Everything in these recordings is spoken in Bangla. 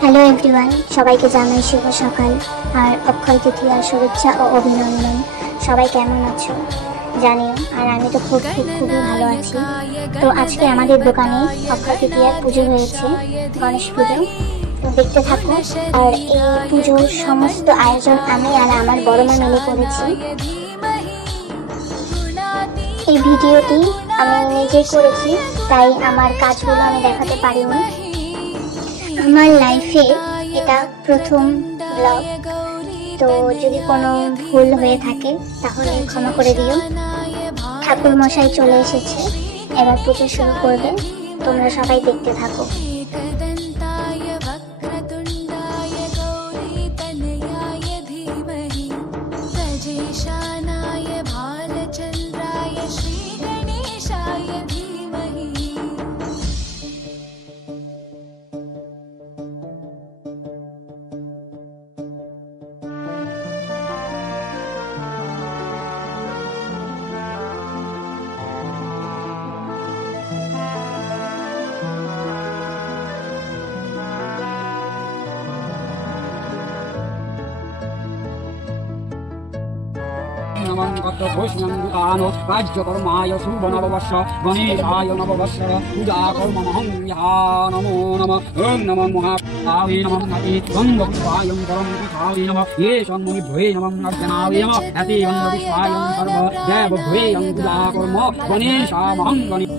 হ্যালো এভরিওয়ান, সবাইকে জানাই শুভ সকাল আর অক্ষয় তৃতীয়ার শুভেচ্ছা ও অভিনন্দন। সবাই কেমন আছো জানিও। আর আমি তো খুবই ভালো আছি। তো আজকে আমাদের দোকানে অক্ষয় তৃতীয়ার পুজো হয়েছে, গণেশ পুজো। তো দেখতে থাকো। আর এই পুজোর সমস্ত আয়োজন আমি আর আমার বড় মা মিলে করেছি। এই ভিডিওটি আমি নিজে করেছি, তাই আমার কাজগুলো আমি দেখাতে পারিনি। আমার লাইফে এটা প্রথম ব্লগ, তো যদি কোনো ভুল হয়ে থাকে তাহলে ক্ষমা করে দিও। ঠাকুর মশাই চলে এসেছে, এবার পুজো শুরু করবে। তোমরা সবাই দেখতে থাকো। राज्यकर्माय शुभ नववर्ष गणेशाय नववर्ष पूजा कर्महं नमो नमः ओं नमः महाकाय नमः नति गंगपुष्पायं परम पिताय नमः ये सन्मुनिभ्ये नमः नर्जनाय नमः अति गंगविश्वायं सर्व देवभ्येयं पूजा कर्म गणेशामहं गणेश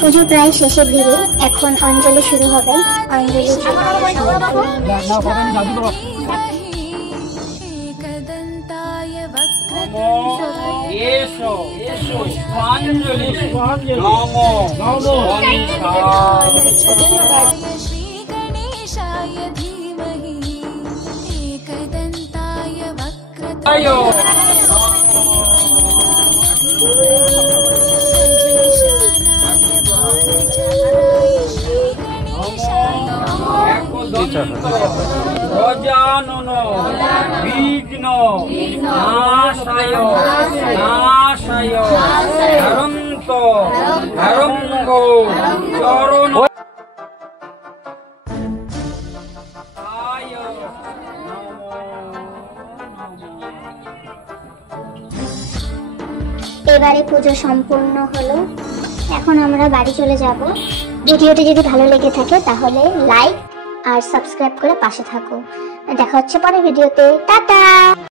পুজো প্রায় শেষের দিকে, এখন অঞ্জলি শুরু হবে। অঞ্জলি গজানন বিঘ্ন নাশায় নাশায় হরন্ত হরঙ্গ চরণ এবারে পুজো সম্পূর্ণ হলো। এখন আমরা বাড়ি চলে যাব। ভিডিওটি যদি ভালো লেগে থাকে তাহলে লাইক আর সাবস্ক্রাইব করে পাশে থাকো। দেখা হচ্ছে পরের ভিডিওতে। টাটা।